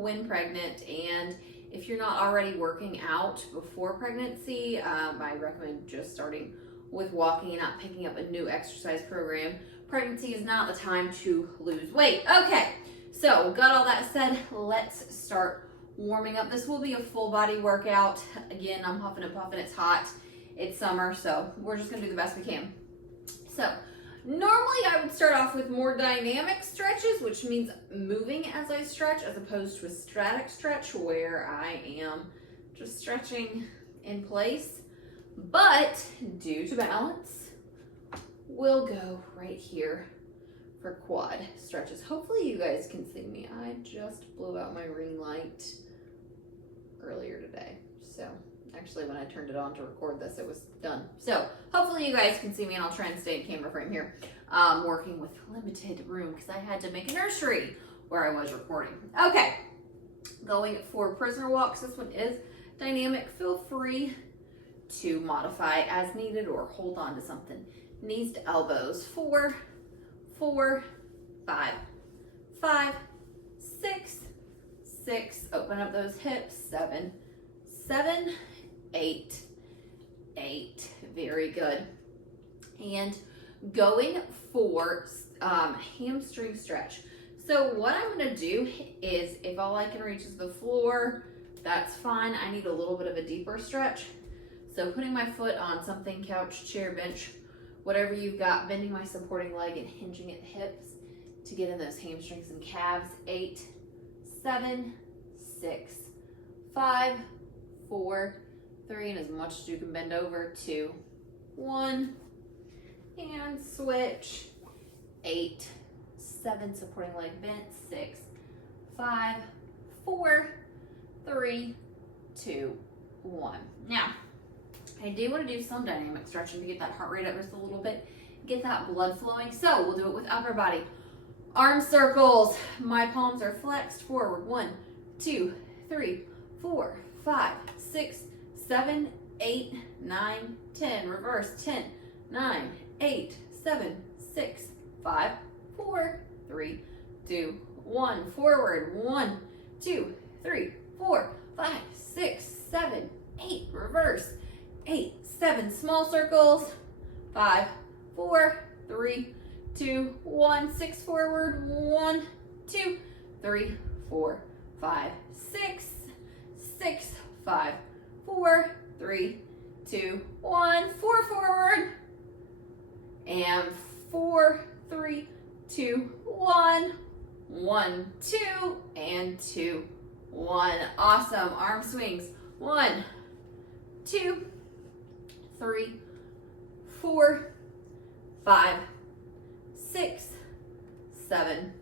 when pregnant, and if you're not already working out before pregnancy, I recommend just starting with walking and not picking up a new exercise program. Pregnancy is not the time to lose weight. Okay, so got all that said, let's start warming up. This will be a full body workout. Again, I'm huffing and puffing, it's hot, it's summer, so we're just gonna do the best we can. So normally I would start off with more dynamic stretches, which means moving as I stretch, as opposed to a static stretch where I am just stretching in place. But due to balance, we'll go right here for quad stretches. Hopefully you guys can see me. I just blew out my ring light earlier today. So actually when I turned it on to record this, it was done. So hopefully you guys can see me, and I'll try and stay in camera frame here. Working with limited room because I had to make a nursery where I was recording. Okay, going for prisoner walks. This one is dynamic. Feel free to modify as needed or hold on to something. Knees to elbows. 4, 4, 5, 5, 6, 6. Open up those hips. 7, 7, 8, 8. Very good. And going for hamstring stretch. So what I'm going to do is, if all I can reach is the floor, that's fine. I need a little bit of a deeper stretch. So putting my foot on something, couch, chair, bench, whatever you've got, bending my supporting leg and hinging at the hips to get in those hamstrings and calves. 8, 7, 6, 5, 4, 3, and as much as you can bend over. 2, 1, and switch. 8, 7, supporting leg bent. 6, 5, 4, 3, 2, 1. Now, I do want to do some dynamic stretching to get that heart rate up just a little bit, get that blood flowing. So we'll do it with upper body. Arm circles. My palms are flexed forward. 1, 2, 3, 4, 5, 6, 7, 8, 9, 10. Reverse. 10, 9, 8, 7, 6, 5, 4, 3, 2, 1. Forward. 1, 2, 3, 4, 5, 6, 7, 8. Reverse. 8, 7. Small circles. 5, 4, 3, 2, 1. 6 forward. 1, 2, 3, 4, 5, 6, 6, 5, 4, 3, 2, 1. 4 forward. And 4, 3, 2, 1. 1, 2, and 2, 1. Awesome. Arm swings. 1, 2, 3, 4, 5, 6, 7,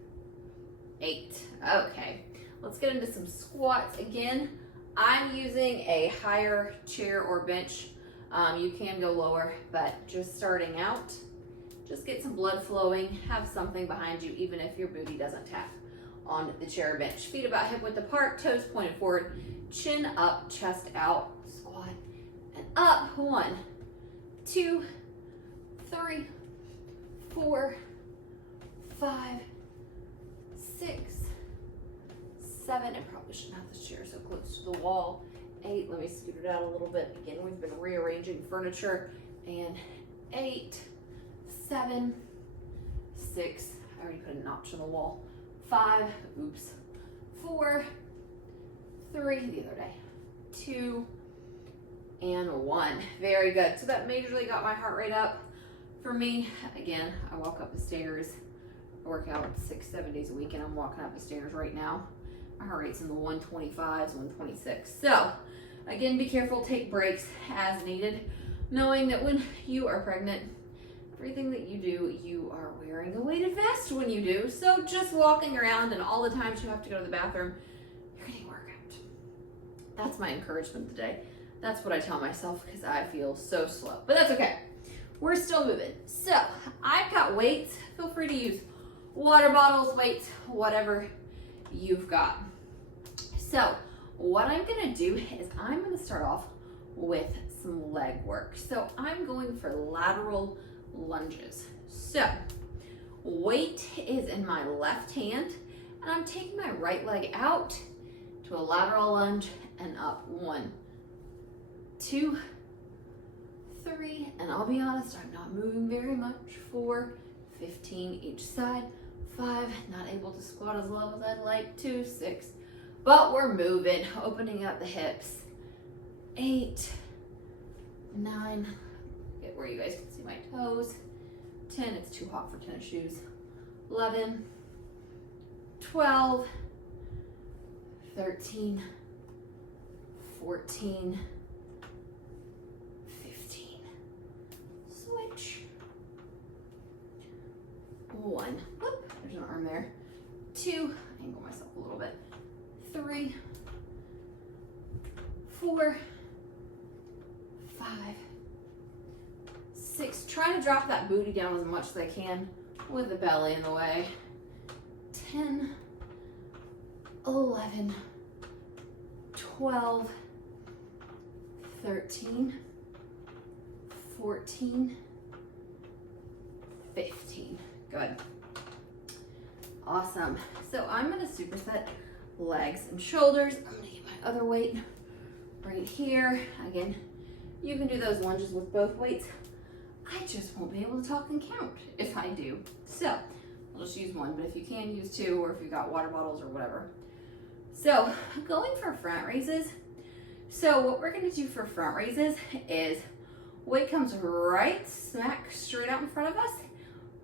8. Okay, let's get into some squats again. I'm using a higher chair or bench. You can go lower, but just starting out, just get some blood flowing, have something behind you, even if your booty doesn't tap on the chair or bench. Feet about hip width apart, toes pointed forward, chin up, chest out, squat, and up. 1, 2, 3, 4, 5, 6, 7, and probably shouldn't have this chair so close to the wall. 8, let me scoot it out a little bit. Again, we've been rearranging furniture. And 8, 7, 6, I already put a notch on the wall. 5, oops, 4, 3, the other day, 2, and 1. Very good. So that majorly got my heart rate up. For me, again, I walk up the stairs. I work out 6-7 days a week, and I'm walking up the stairs right now. My heart rate's in the 125s, 126. So again, be careful, take breaks as needed, knowing that when you are pregnant, everything that you do, you are wearing a weighted vest when you do. So just walking around and all the times you have to go to the bathroom, you're getting a workout. That's my encouragement today. That's what I tell myself because I feel so slow, but that's okay. We're still moving. So I've got weights. Feel free to use water bottles, weights, whatever you've got. So what I'm gonna do is I'm gonna start off with some leg work. So I'm going for lateral lunges. So weight is in my left hand, and I'm taking my right leg out to a lateral lunge and up. 1, 2, 3, and I'll be honest, I'm not moving very much. 4, 15 each side. 5, not able to squat as low as I'd like to. 6, but we're moving, opening up the hips. 8, 9, get where you guys can see my toes. 10, it's too hot for tennis shoes. 11, 12, 13, 14, 15. Switch. 1, whoop, there's an arm there. 2, angle myself a little bit. 3, 4, 5, 6. Try to drop that booty down as much as I can with the belly in the way. 10, 11, 12, 13, 14, 15. Good. Awesome. So I'm going to superset legs and shoulders. I'm going to get my other weight right here. Again, you can do those lunges with both weights. I just won't be able to talk and count if I do. So I'll just use one, but if you can, use 2, or if you've got water bottles or whatever. So going for front raises. So what we're going to do for front raises is weight comes right smack straight out in front of us.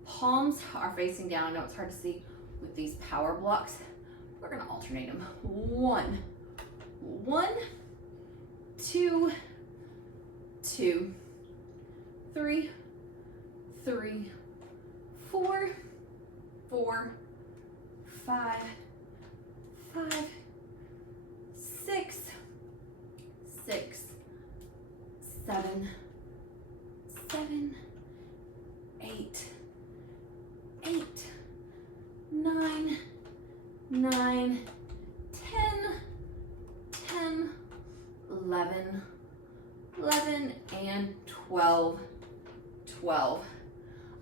Palms are facing down. I know it's hard to see with these power blocks. We're going to alternate them. 1, 1, 2, 2, 3, 3, 4, 4, 5, 5, 6, 6, 7, 7, 8, 8, 9, 9, 10, 10, 11, 11, and 12, 12.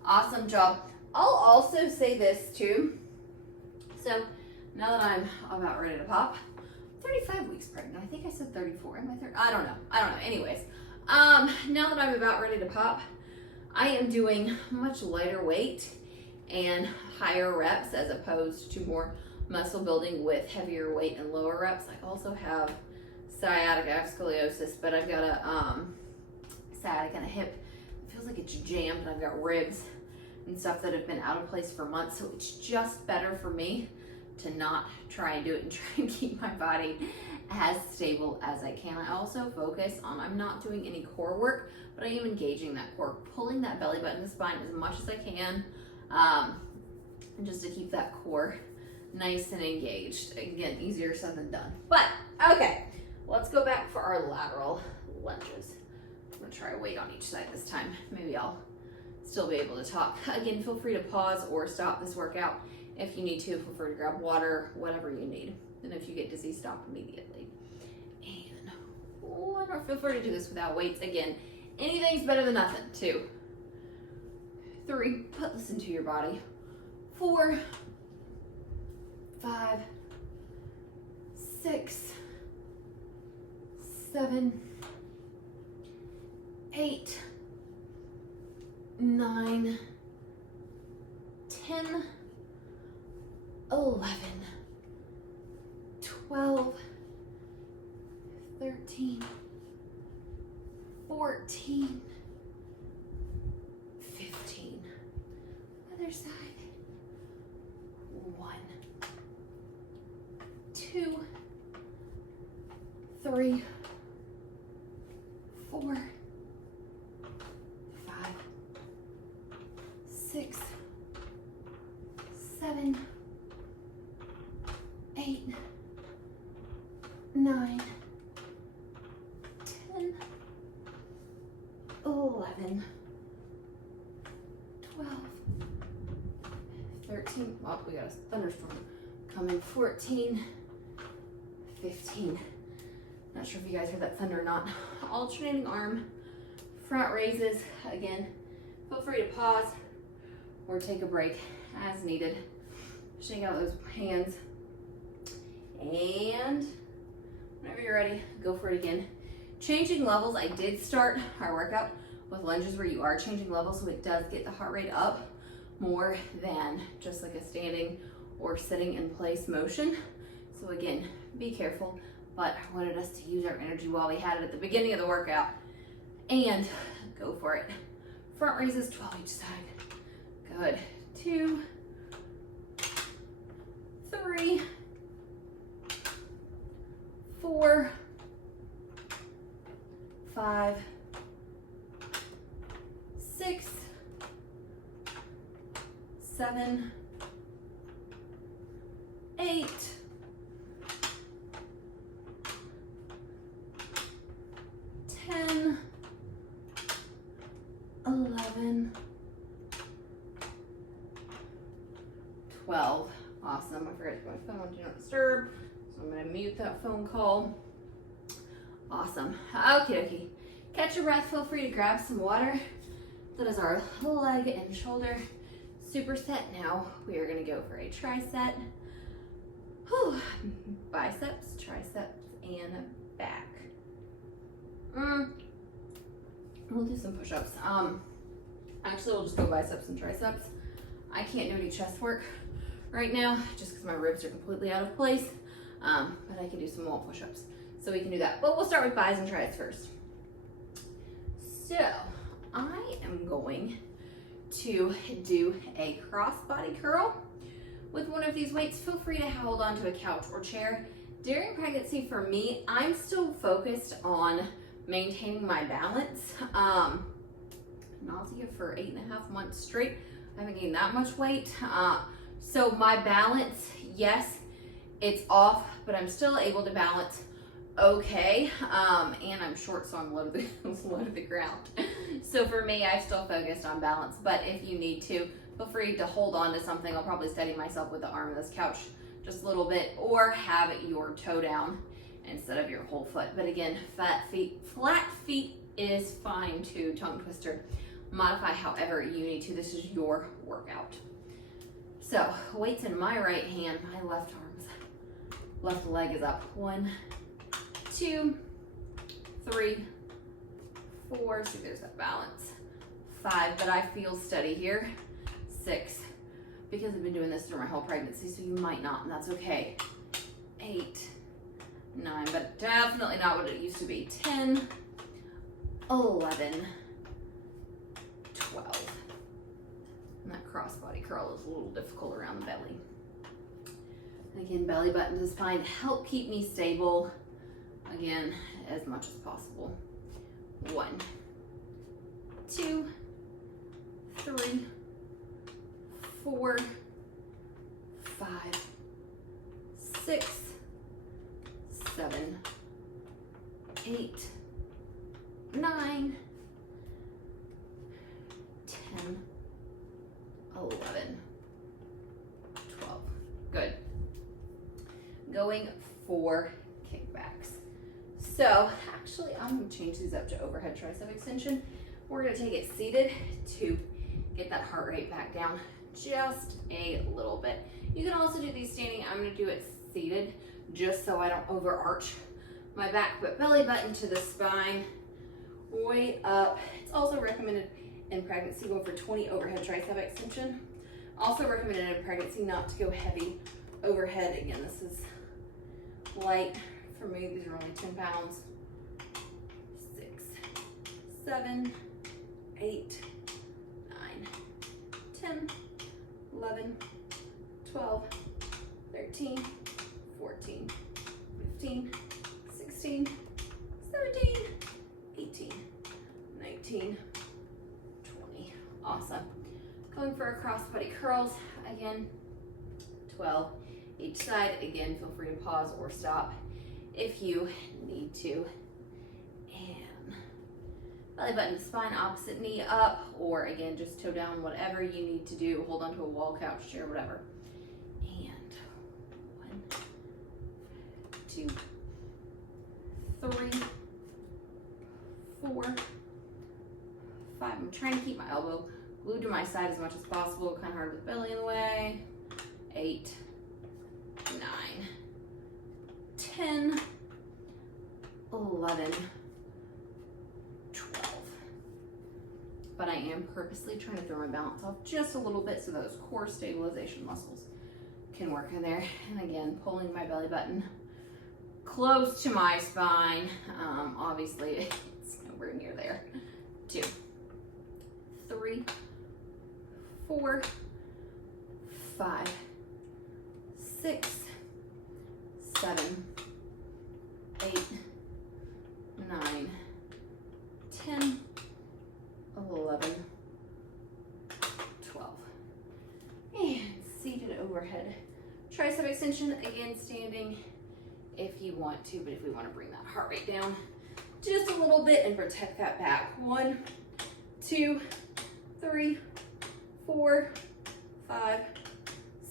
Awesome job. I'll also say this too. So now that I'm about ready to pop, 35 weeks pregnant. I think I said 34. Am I 30? I don't know. Anyways, now that I'm about ready to pop, I am doing much lighter weight and higher reps as opposed to more muscle building with heavier weight and lower reps. I also have sciatica, I have scoliosis, but I've got a sciatica and a hip. It feels like it's jammed, and I've got ribs and stuff that have been out of place for months. So it's just better for me to not try and do it and try and keep my body as stable as I can. I also focus on, I'm not doing any core work, but I am engaging that core, pulling that belly button to spine as much as I can, and just to keep that core nice and engaged. Again, easier said than done. But, okay, let's go back for our lateral lunges. I'm gonna try a weight on each side this time. Maybe I'll still be able to talk. Again, feel free to pause or stop this workout if you need to. Feel free to grab water, whatever you need. And if you get dizzy, stop immediately. And 1, or feel free to do this without weights. Again, anything's better than nothing. 2, 3, listen to your body. 4, 5, 6, 7, 8, 9, 10, 11, 12, 13, 14, 15. Other side. 1, 2, 3, 4, 5, 6, 7, 8, 9, 10, 11, 12, 13, oh, we got a thunderstorm coming, 14, 15. Not sure if you guys heard that thunder or not. Alternating arm, front raises. Again, feel free to pause or take a break as needed. Shake out those hands. And you're ready, go for it again. Changing levels, I did start our workout with lunges where you are changing levels, so it does get the heart rate up more than just like a standing or sitting in place motion. So again, be careful, but I wanted us to use our energy while we had it at the beginning of the workout. And go for it. Front raises, 12 each side. Good. 2, 3, 4, 5, 6, 7, 8, 10, 11, 12. Awesome. I forgot to put my phone on Do Not Disturb, so I'm going to mute that phone call. Awesome. Okay. Catch your breath. Feel free to grab some water. That is our leg and shoulder superset. Now we are going to go for a tricep. Whew. Biceps, triceps, and back. We'll do some push-ups. Actually, we'll just go biceps and triceps. I can't do any chest work right now just because my ribs are completely out of place, but I can do some wall push-ups, so we can do that. But we'll start with bis and tris first. So I am going to do a cross body curl with one of these weights. Feel free to hold on to a couch or chair. During pregnancy, for me, I'm still focused on maintaining my balance. Nausea for 8.5 months straight. I haven't gained that much weight. So my balance, yes, it's off, but I'm still able to balance okay. And I'm short, so I'm low to the ground. So for me, I still focused on balance, but if you need to, feel free to hold on to something. I'll probably steady myself with the arm of this couch just a little bit, or have your toe down instead of your whole foot. But again, flat feet is fine too. Tongue twister, modify however you need to. This is your workout. So weights in my right hand, my left leg is up. 1, 2, 3, 4, see there's that balance. 5, but I feel steady here. 6, because I've been doing this through my whole pregnancy, so you might not, and that's okay. 8, 9, but definitely not what it used to be. 10, 11, 12. And that cross body curl is a little difficult around the belly. And again, belly button to spine, help keep me stable, again, as much as possible. 1, 2, 3, 4, 5, 6, 7, 8, 9, 10, 11, 12. Good. Going for kickbacks. So actually, I'm going to change these up to overhead tricep extension. We're going to take it seated to get that heart rate back down just a little bit. You can also do these standing. I'm going to do it seated just so I don't overarch my back, but belly button to the spine, weight up. It's also recommended in pregnancy going for 20 overhead tricep extension. Also recommended in pregnancy not to go heavy overhead. Again, this is light for me. These are only 10 pounds. 6, 7, 8, 9, 10, 11, 12, 13, 14, 15, 16, 17, 18, 19, 20. Awesome. Going for our cross body curls. Again, 12 each side. Again, feel free to pause or stop if you need to. And belly button to spine, opposite knee up, or again, just toe down, whatever you need to do. Hold onto a wall, couch, chair, whatever. And 1, 2, 3, 4, 5. I'm trying to keep my elbow glued to my side as much as possible. Kind of hard with belly in the way. 8, 9, 10, 11, 12. But I am purposely trying to throw my balance off just a little bit so those core stabilization muscles can work in there. And again, pulling my belly button close to my spine. Obviously, it's nowhere near there. 2, 3, 4, 5, 6, 7, 8, 9, 10, 11, 12. And seated overhead tricep extension, again standing if you want to, but if we want to bring that heart rate down just a little bit and protect that back. 1, 2, 3, 4, 5,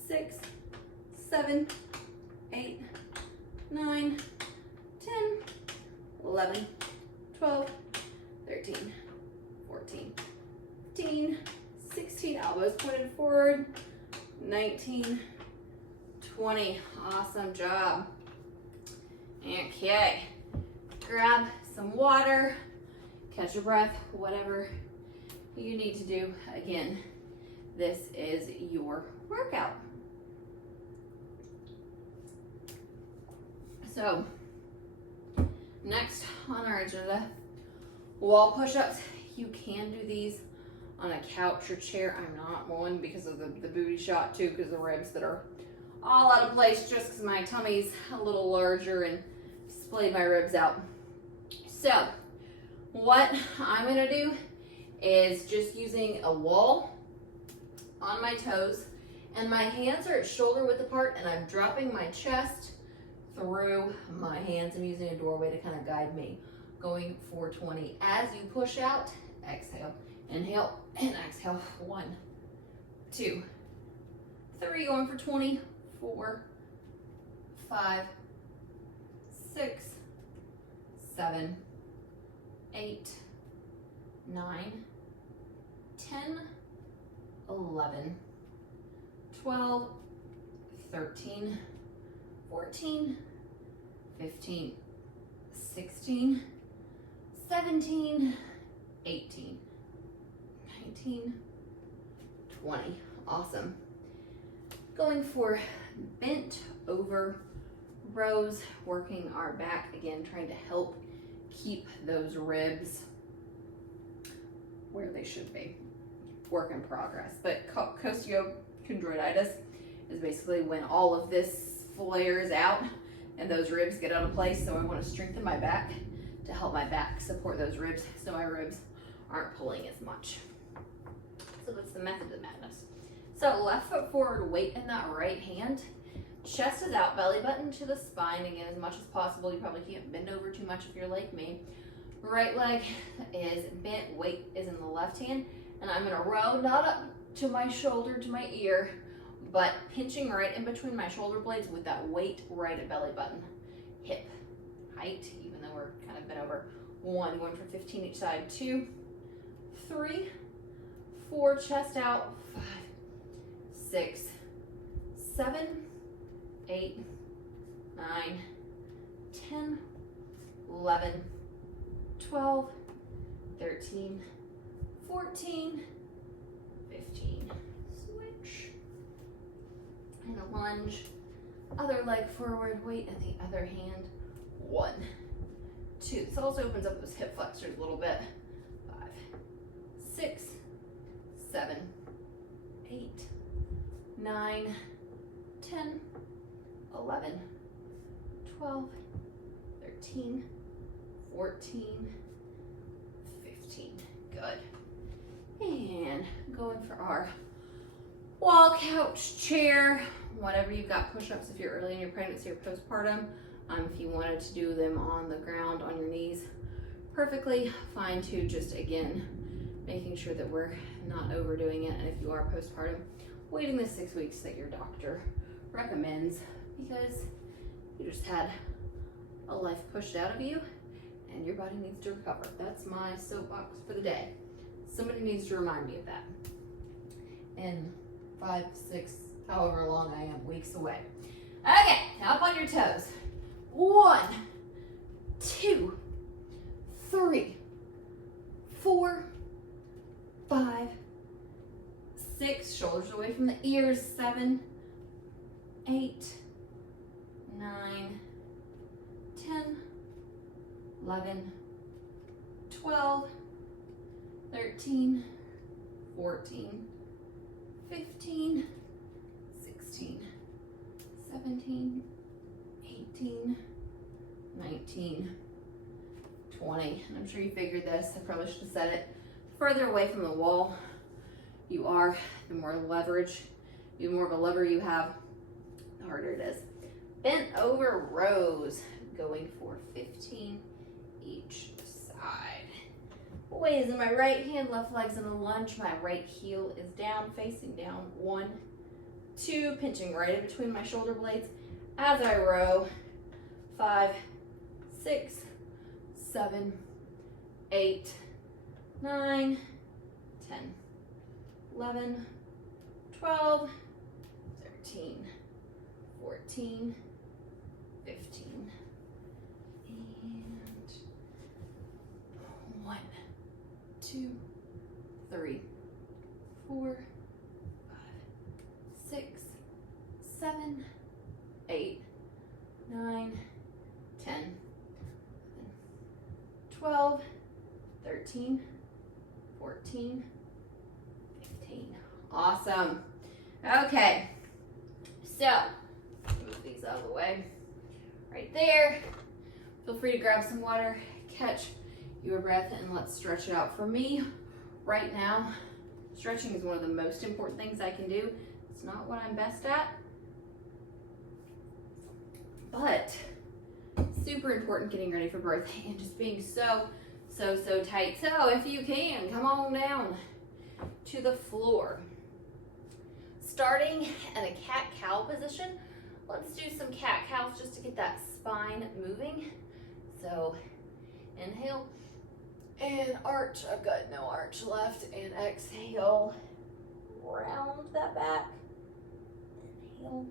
6, 7, 8, 9, 10, 11, 12, 13, 14, 15, 16, elbows pointed forward, 19, 20. Awesome job. Okay, grab some water, catch your breath, whatever you need to do. Again, this is your workout. So, next on our agenda, wall push-ups. You can do these on a couch or chair. I'm not one because of the booty shot too, because the ribs that are all out of place just because my tummy's a little larger and splayed my ribs out. So what I'm gonna do is just using a wall on my toes and my hands are at shoulder width apart and I'm dropping my chest through my hands. I'm using a doorway to kind of guide me. Going for 20. As you push out, exhale, inhale, and exhale. 1, 2, 3, going for 20, 4, 5, 6, 7, 8, 9, 10, 11, 12, 13, 14, 15, 16, 17, 18, 19, 20. Awesome. Going for bent over rows, working our back again, trying to help keep those ribs where they should be. Work in progress. But costochondritis is basically when all of this flares out and those ribs get out of place. So I want to strengthen my back to help my back support those ribs so my ribs aren't pulling as much. So that's the method of madness. So left foot forward, weight in that right hand. Chest is out, belly button to the spine. Again, as much as possible. You probably can't bend over too much if you're like me. Right leg is bent, weight is in the left hand. And I'm gonna row, not up to my shoulder, to my ear, but pinching right in between my shoulder blades with that weight right at belly button. Hip height, even though we're kind of bent over. 1, going for 15 each side. 2, 3, 4, chest out. 5, 6, 7, 8, 9, 10, 11, 12, 13, 14, 15. Switch. And a lunge. Other leg forward, weight in the other hand. 1, 2. This also opens up those hip flexors a little bit. 5, 6, 7, 8, 9, 10, 11, 12, 13, 14, 15. Good. And going for our wall, couch, chair, whatever you've got. Push-ups if you're early in your pregnancy or postpartum. If you wanted to do them on the ground, on your knees, perfectly fine too. Just again, making sure that we're not overdoing it. And if you are postpartum, waiting the 6 weeks that your doctor recommends, because you just had a life pushed out of you and your body needs to recover. That's my soapbox for the day. Somebody needs to remind me of that. In 5, 6, however long I am, weeks away. Okay, up on your toes. 1, 2, away from the ears. 7, 8, 9, 10, 11, 12, 13, 14, 15, 16, 17, 18, 19, 20. And I'm sure you figured this. I probably should have said it. Further away from the wall you are, the more leverage, the more of a lever you have, the harder it is. Bent over rows, going for 15 each side. Weight is in my right hand, left leg's in a lunge. My right heel is down, facing down. 1, 2, pinching right in between my shoulder blades as I row. 5, 6, 7, 8, 9, 10, 11, 12, 13, 14, 15, and 1, 2, 3, 4, 5, 6, 7, 8, 9, 10, 12, 13, 14, 15. Awesome. Okay, so move these out of the way. Right there. Feel free to grab some water, catch your breath, and let's stretch it out. For me, right now, stretching is one of the most important things I can do. It's not what I'm best at, but super important getting ready for birth and just being so tight. So if you can, come on down to the floor. Starting in a cat-cow position, let's do some cat-cows just to get that spine moving. So inhale and arch. I've got no arch left. And exhale, round that back. Inhale.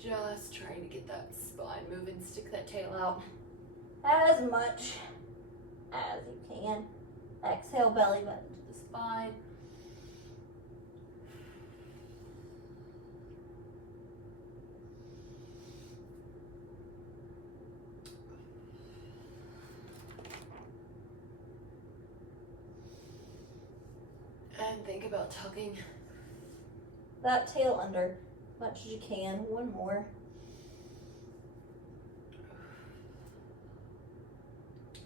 Just trying to get that spine moving, stick that tail out as much as you can. Exhale, belly button to the spine. And think about tucking that tail under as much as you can. One more.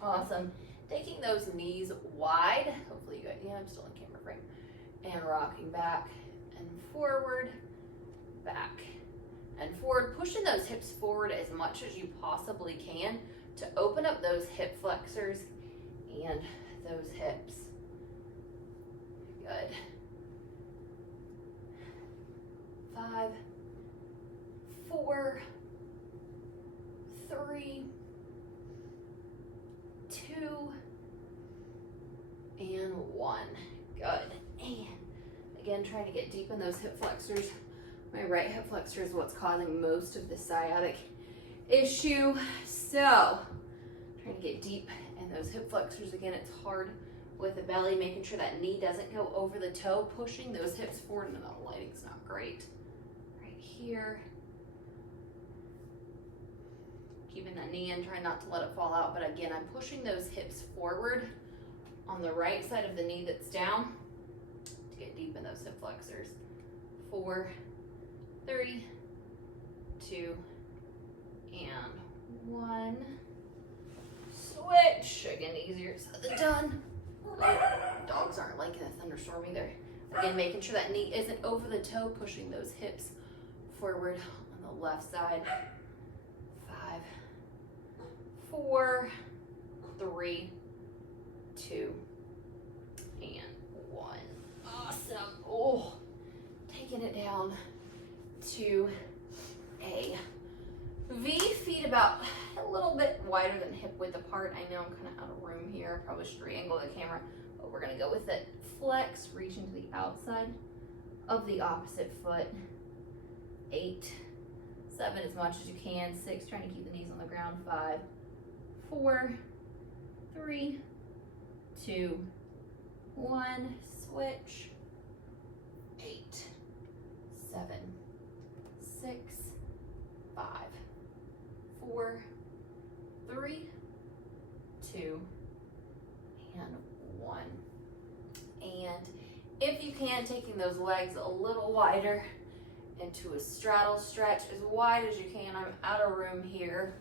Awesome. Taking those knees wide. Hopefully you got, yeah, I'm still in camera frame. And rocking back and forward, back and forward. Pushing those hips forward as much as you possibly can to open up those hip flexors and those hips. Good. 5, 4, 3, 2, and 1. Good. And again, trying to get deep in those hip flexors. My right hip flexor is what's causing most of the sciatic issue. So, trying to get deep in those hip flexors. Again, it's hard with the belly, making sure that knee doesn't go over the toe, pushing those hips forward, and the lighting's not great. Right here. Keeping that knee in, trying not to let it fall out, but again, I'm pushing those hips forward on the right side of the knee that's down to get deep in those hip flexors. 4, 3, 2, and 1. Switch. Again, easier said than done. Dogs aren't liking a thunderstorm either. Again, making sure that knee isn't over the toe, pushing those hips forward on the left side. 5, 4, 3, 2, and 1. Awesome. Oh, taking it down to a V, feet about a little bit wider than hip width apart. I know I'm kind of out of room here. Probably should re-angle the camera, but we're gonna go with it. Flex, reaching to the outside of the opposite foot. 8, 7, as much as you can. 6, trying to keep the knees on the ground. 5, 4, 3, 2, 1. Switch. 8, 7, 6, 5, 4, 3, 2, and 1. And if you can, taking those legs a little wider into a straddle stretch as wide as you can. I'm out of room here,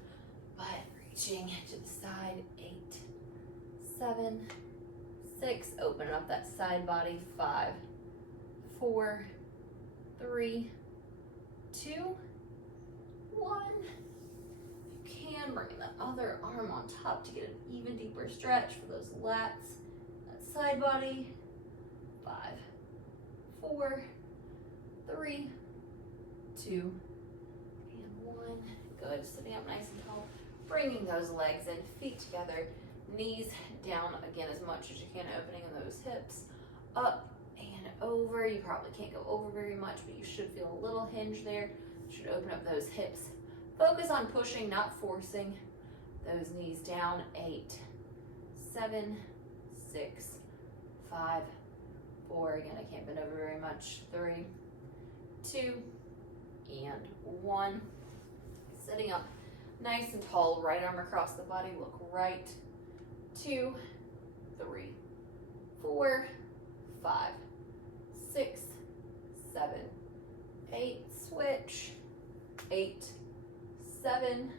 but reaching to the side. 8, 7, 6, open up that side body. 5, 4, 3, 2, 1. If you can, bring that other arm on top to get an even deeper stretch for those lats. That side body. 5, 4, 3, 2, and 1. Good. Sitting up nice and tall. Bringing those legs in, feet together, knees down again as much as you can, opening those hips up and over. You probably can't go over very much, but you should feel a little hinge there. You should open up those hips. Focus on pushing, not forcing those knees down. 8, 7, 6, 5, 4. Again, I can't bend over very much. 3, 2, and 1. Sitting up nice and tall, right arm across the body, look right. 2, 3, 4, 5, 6, 7, 8. Switch. 8, 7,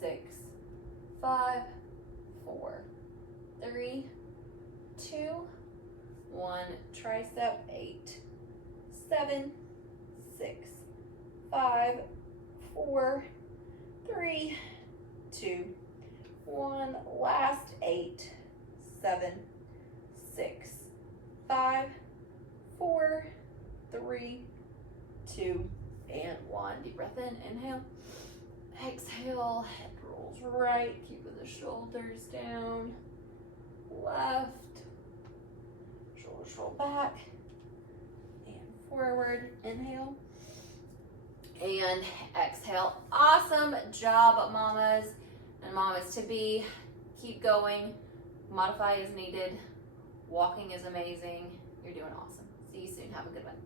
6, 5, 4, 3, 2, 1. Tricep. 8, 7, 6, 5, 4, 3, 2, 1. Last. 8, 7, 6, 5, 4, 3, 2, and 1. Deep breath in. Inhale. Exhale. Head rolls right. Keeping the shoulders down. Left. Shoulders roll back. And forward. Inhale. And exhale. Awesome job, mamas and mamas to be. Keep going. Modify as needed. Walking is amazing. You're doing awesome. See you soon. Have a good one.